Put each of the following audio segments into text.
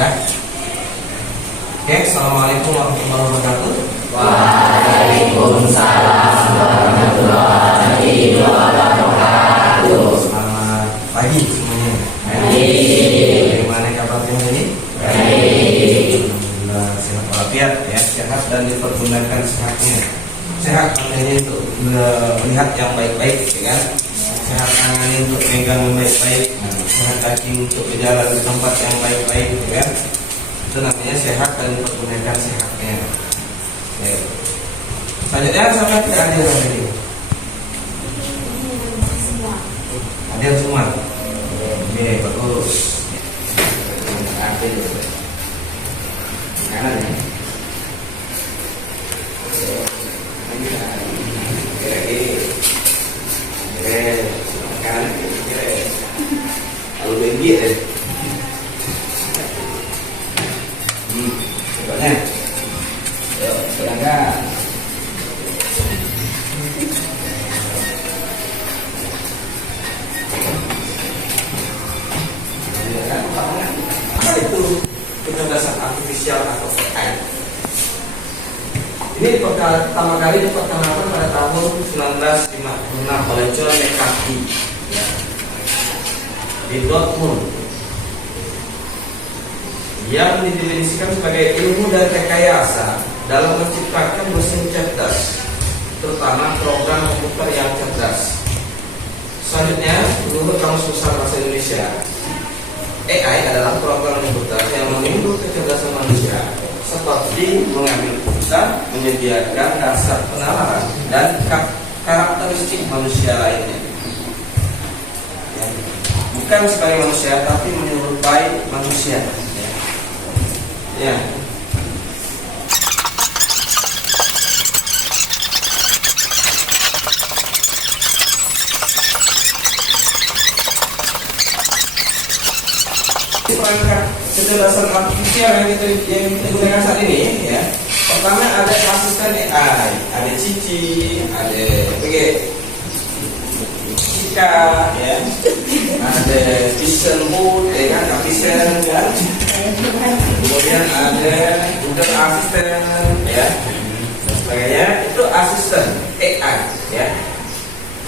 Ya. Oke, assalamualaikum warahmatullahi wabarakatuh. Waalaikumsalam warahmatullahi wabarakatuh. Selamat pagi semuanya. Baik. Bagaimana kabarnya hari ini? Baik. Alhamdulillah sehat walafiat ya, sehat dan dipergunakan sehatnya. Sehat artinya itu melihat yang baik-baik, ya kan? Sehat tangannya untuk megang yang baik-baik, sehat kaki untuk berjalan di tempat yang baik-baik, ya kan? Itu namanya sehat dan dipergunakan sehatnya. Ya. Selanjutnya sampai tidak hadir hari ini. Hadir semua. Oke, bagus. Hadir. Kanan ya. Kanan. Lalu benggi deh. Coba. Ayo, berangkat. Apa itu kecerdasan artifisial atau AI? Ini pertama kali diperkenalkan pada tahun 1956 oleh John McCarthy di Dortmund, yang didefinisikan sebagai ilmu dan rekayasa dalam menciptakan mesin cerdas, terutama program komputer yang cerdas. Selanjutnya, menurut Kamus Besar Bahasa Indonesia, AI adalah program komputer yang menimbul kecerdasan manusia, seperti mengambil keputusan, menyediakan dasar penalaran, dan karakteristik manusia lainnya. Bukan sebagai manusia, tapi menyerupai manusia. Ya. Perangkat kecerdasan artifisial yang kita gunakan saat ini, ya. Pertama ada asisten AI, ada Cici, ada Cika, ya. Ada Vision Boot, ya kan, Vision, kan. Kemudian ada Google Assistant, ya, dan sebagainya. Itu asisten AI, ya.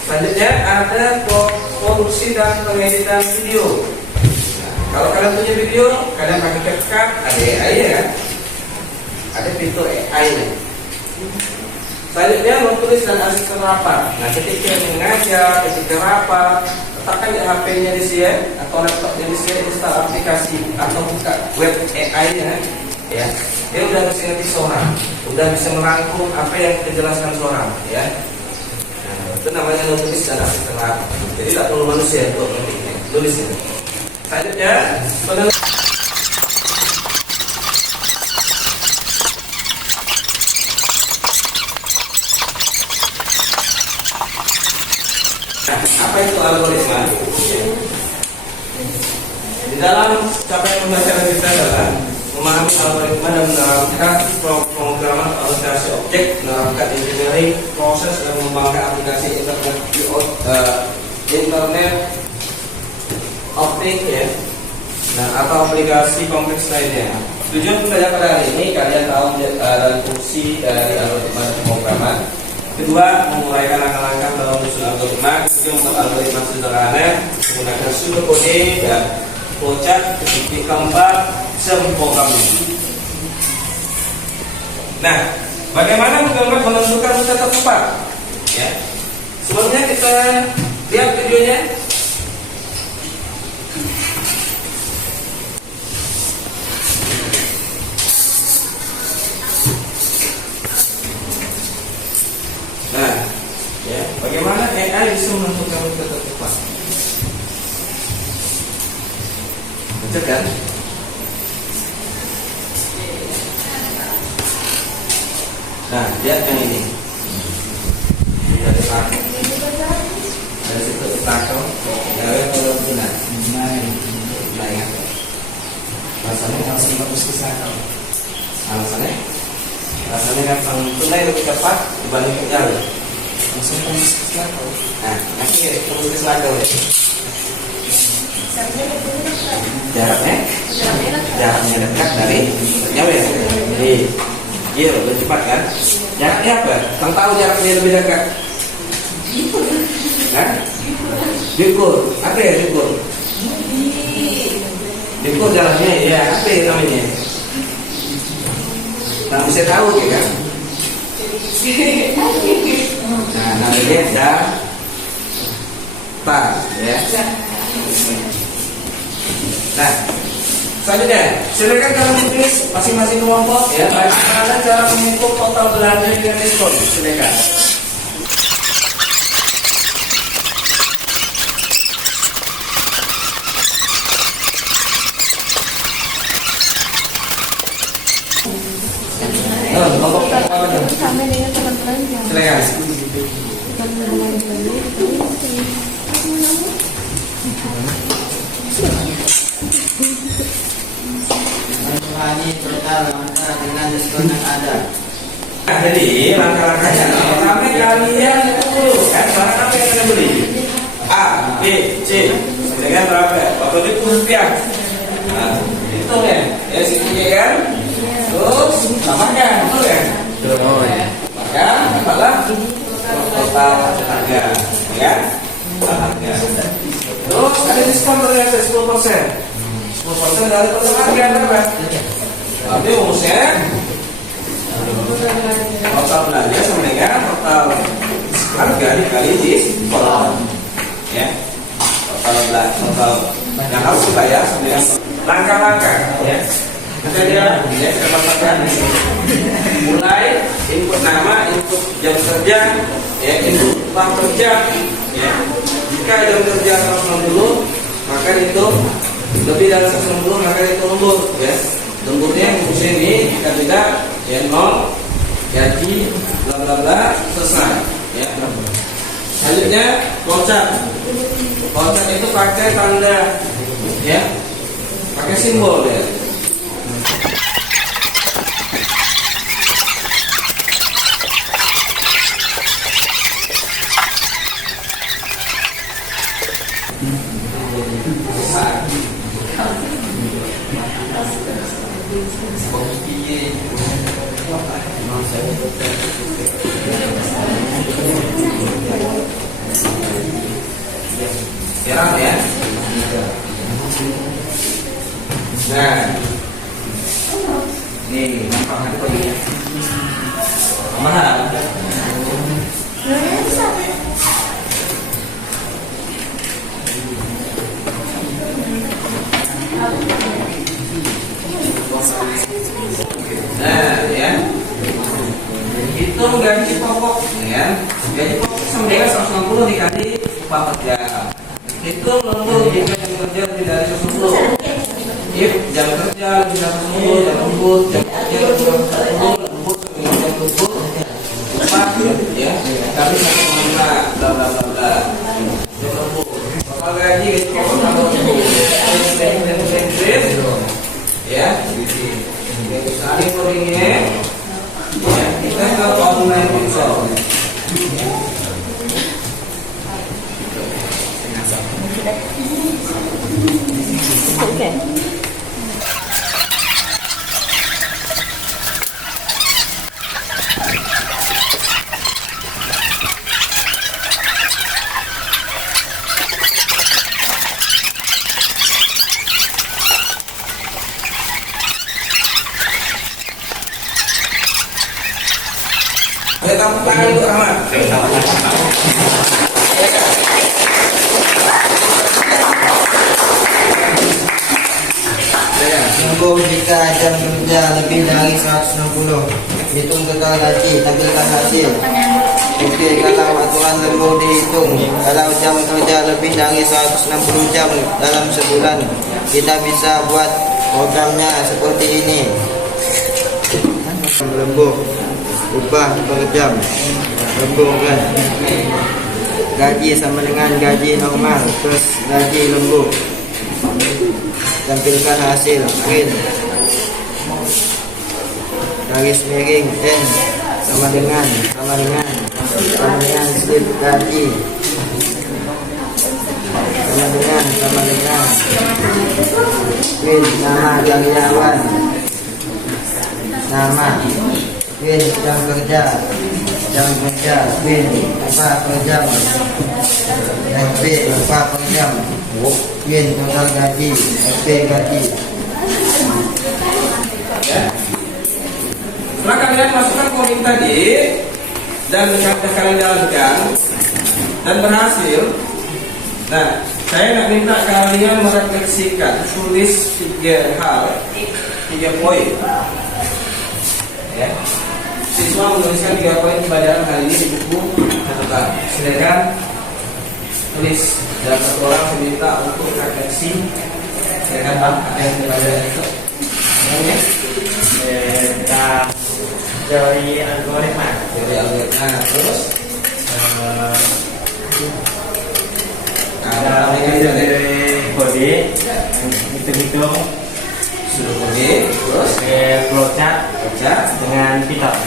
Selanjutnya ada produksi dan pengeditan video. Kalau kalian punya video, kalian pakai CapCut, ada AI ya kan? Ada fitur AI nya. Selanjutnya menulis dan asisten rapat. Nah, ketika mengajar, ketika rapat, letakkan di HP-nya di sini atau laptopnya di sini, install aplikasi atau buka web AI-nya, ya. Dia udah bisa ngerti seorang, udah bisa merangkum apa yang dijelaskan seorang, ya. Nah, itu namanya menulis dan asisten rapat. Jadi tak perlu manusia untuk mengetiknya, tulis itu. Selanjutnya, apa itu algoritma? Di dalam capaian pembelajaran kita adalah memahami algoritma dan menerapkan pemrograman orientasi objek, menerapkan engineering proses dan mengembangkan aplikasi internet optik, ya. Nah, atau aplikasi kompleks lainnya. Tujuan pembelajaran pada hari ini kalian tahu dari fungsi dari algoritma dan pemrograman. Kedua, menguraikan langkah-langkah dalam menyusun algoritma. Ketiga, membuat algoritma sederhana menggunakan pseudokode dan flowchart. Keempat, bisa memprogramnya. Nah, bagaimana menentukan rute tercepat? Ya. Sebelumnya kita lihat videonya. Nah, ya, bagaimana AI bisa menentukan rute tercepat? Betul kan? Nah, lihat yang ini. Ini ada satu. Ada situ tato. Ya, kalau benar. Nah, ingat. Rasanya langsung bagus ke sana. Alasannya? Rasanya kan tunai lebih cepat dibanding ke jalur. Langsung fokus ke selatan. Nah, nanti fokus ke selatan ya. Jaraknya dekat dari jauh ya. Iya, lebih cepat kan? Jaraknya apa? Kamu tahu jaraknya lebih dekat? Hah? Diukur. Apa ya diukur? Diukur jaraknya ya. Apa ya namanya? Nah, bisa tahu ya kan? Nah, namanya data ya. Nah, selanjutnya, silakan kalian menulis masing-masing kelompok ya. Bagaimana cara menghitung total belanja dengan diskon? Silakan. Kelompok apa dong? Sama dengan teman-teman yang Silakan. Mengurangi total langkah dengan diskon yang ada. Nah, jadi langkah-langkahnya pertama kalian dulu kan barang apa yang kalian beli? A, B, C. Dengan berapa? Bapak itu rupiah. Nah, itu ya. Ya sini kan. Terus tambahkan, betul ya? Maka dapatlah total harga, ya. Harga. Terus ada diskon ternyata 10%. 10% dari total harga berapa? Nanti rumusnya total belanja sama dengan total harga dikali diskon, ya. Total belanja, total yang harus dibayar sama dengan langkah-langkah, ya. Kita dapatkan mulai input nama, input jam kerja, ya, input uang kerja, ya. Jika jam kerja 160, maka itu lebih dari 160, maka itu lembur, ya. Lemburnya yang ini jika tidak, ya, 0, gaji, bla bla bla, selesai, ya. Selanjutnya kocak. Kocak itu pakai tanda, ya, pakai simbol, ya. Serang ya. Nah, nih nampaknya itu ya. Mana? Nah, ya. Hitung gaji pokok, ya. Gaji pokok sama dengan 160 dikali upah kerja. Hitung lembur jika jam kerja lebih dari 160. If jam kerja lebih dari 160, jam lembur, jam kerja lebih dari 160, lembur sampai jam lembur, upah, ya. Kami 1,5, bla bla bla bla. Jam lembur. Total gaji pokok tambah lembur. Ya. Saling koordinat, ya, kita ke online console. oke. Saya tepuk tangan untuk Rahmat. Sungguh jika jam kerja lebih dari 160, hitung total gaji, tampilkan hasil. Oke, kalau aturan lembur dihitung, kalau jam kerja lebih dari 160 jam dalam sebulan, kita bisa buat programnya seperti ini. Lembur, upah per jam, lembur kan. Gaji sama dengan gaji normal plus gaji lembur. Tampilkan hasil print, garis miring N sama dengan slip gaji sama dengan sama dengan Win nama karyawan, nama Win jam kerja Win upah per jam, FP upah per jam, Win total gaji, FP gaji. Ya. Setelah kalian masukkan komik tadi dan sudah kalian jalankan dan berhasil, nah saya nak minta kalian merefleksikan, tulis 3 hal, 3 poin. Ya. Siswa menuliskan 3 poin pelajaran kali ini di buku catatan. Silakan tulis, dan satu orang saya minta untuk refleksi. Silakan Bang, ada yang pelajaran itu. Oke. Dari algoritma. Dari algoritma, terus Dari kode, hitung-hitung, sudah kode, terus flowchart dengan Python.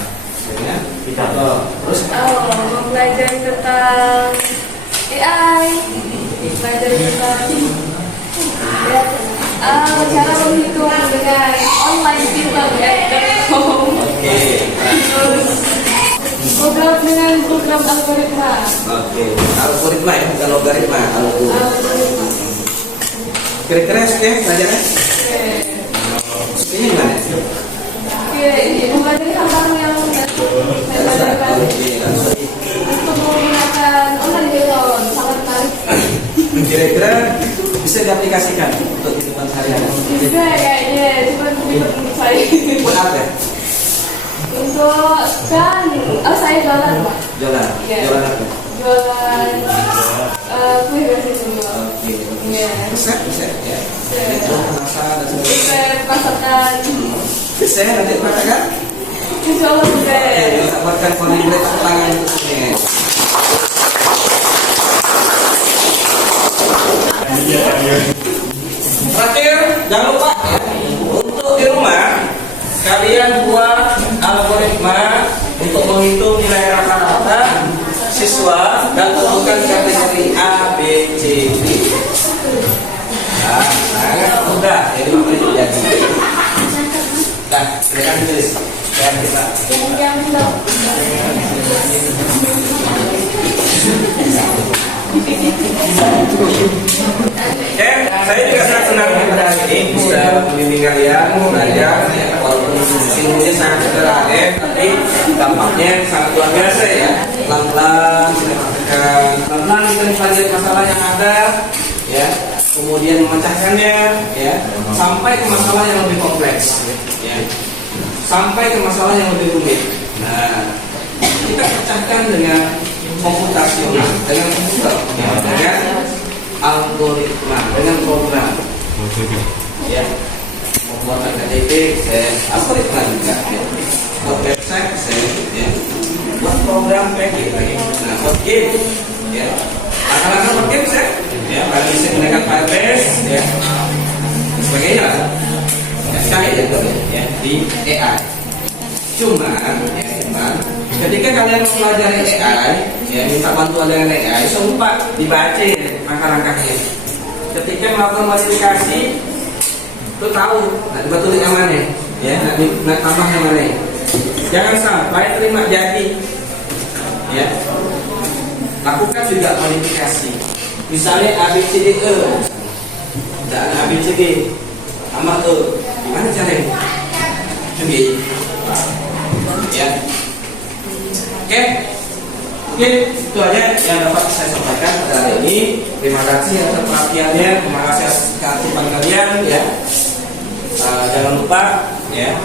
dengan Python. terus Mempelajari tentang AI, mempelajari tentang cara menghitung dengan online Python.com. oke. Terus program dengan program algoritma. Oke, algoritma ya, bukan logaritma. Algoritma. Kira-kira oke pelajarannya? Ini gimana? Oke, ini mempelajari hal-hal yang mempelajari untuk menggunakan online Python sangat menarik. Kira-kira bisa diaplikasikan untuk kehidupan sehari-hari. Bisa kayaknya, cuma untuk saya. Buat apa? Untuk kan, saya jualan Pak. Jualan. Iya. Jualan apa? Jualan kue versi semua. Oke. Iya. Bisa ya. Ini cuma penasaran dan sebagainya. Bisa pasarkan. Bisa nanti praktekkan? Insya Allah bisa. Bisa buatkan kondisi tangan untuknya. Terakhir, jangan lupa ya, untuk di rumah kalian buat algoritma untuk menghitung nilai rata-rata siswa dan tentukan kategori A, B, C, D. Nah, sangat mudah, jadi makanya jadi. Nah, silakan tulis. Dan kita. Yang belum. Oke, saya juga sangat senang pada hari ini bisa membimbing kalian belajar, ya, walaupun ilmunya sangat sederhana, tapi dampaknya sangat luar biasa ya. Pelan-pelan kita praktekkan, pelan-pelan kita mempelajari masalah yang ada, ya, kemudian memecahkannya, ya, sampai ke masalah yang lebih kompleks, ya, sampai ke masalah yang lebih rumit. Nah, kita pecahkan dengan komputasional, dengan komputer, ya, dengan algoritma, dengan program, ya, membuat KTP, algoritma juga, ya, buat website, ya, buat program package lagi, nah, buat game, ya, akan buat game, ya, kalian bisa menggunakan Firebase, ya, dan sebagainya lah, ya, cari ya, di AI. Cuman ketika kalian mempelajari AI, ya, minta bantuan dengan AI, so lupa dibaca ya, langkah-langkahnya. Ketika melakukan modifikasi, itu tahu, nak dibuat tulis yang mana, ya, nak tambah yang mana. Jangan sampai terima jadi, ya. Lakukan juga modifikasi. Misalnya ABCDE, dan ABCD, tambah E, gimana caranya? Coba. Ya. Oke, itu aja yang dapat saya sampaikan pada hari ini. Terima kasih atas perhatiannya, terima kasih atas keaktifan kalian, ya. Jangan lupa, ya,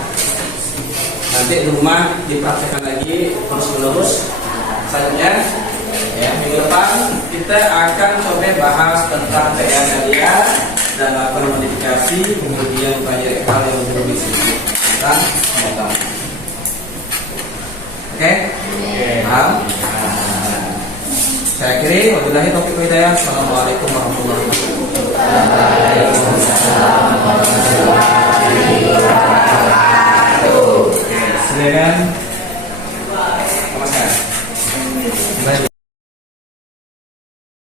nanti di rumah dipraktekkan lagi terus menerus. Selanjutnya, ya, minggu depan kita akan coba bahas tentang PR media dan lakukan modifikasi, kemudian banyak hal yang lebih tentang data. Oke? Paham? Saya akhiri, wabillahi taufiq wal hidayah. Assalamualaikum warahmatullahi wabarakatuh.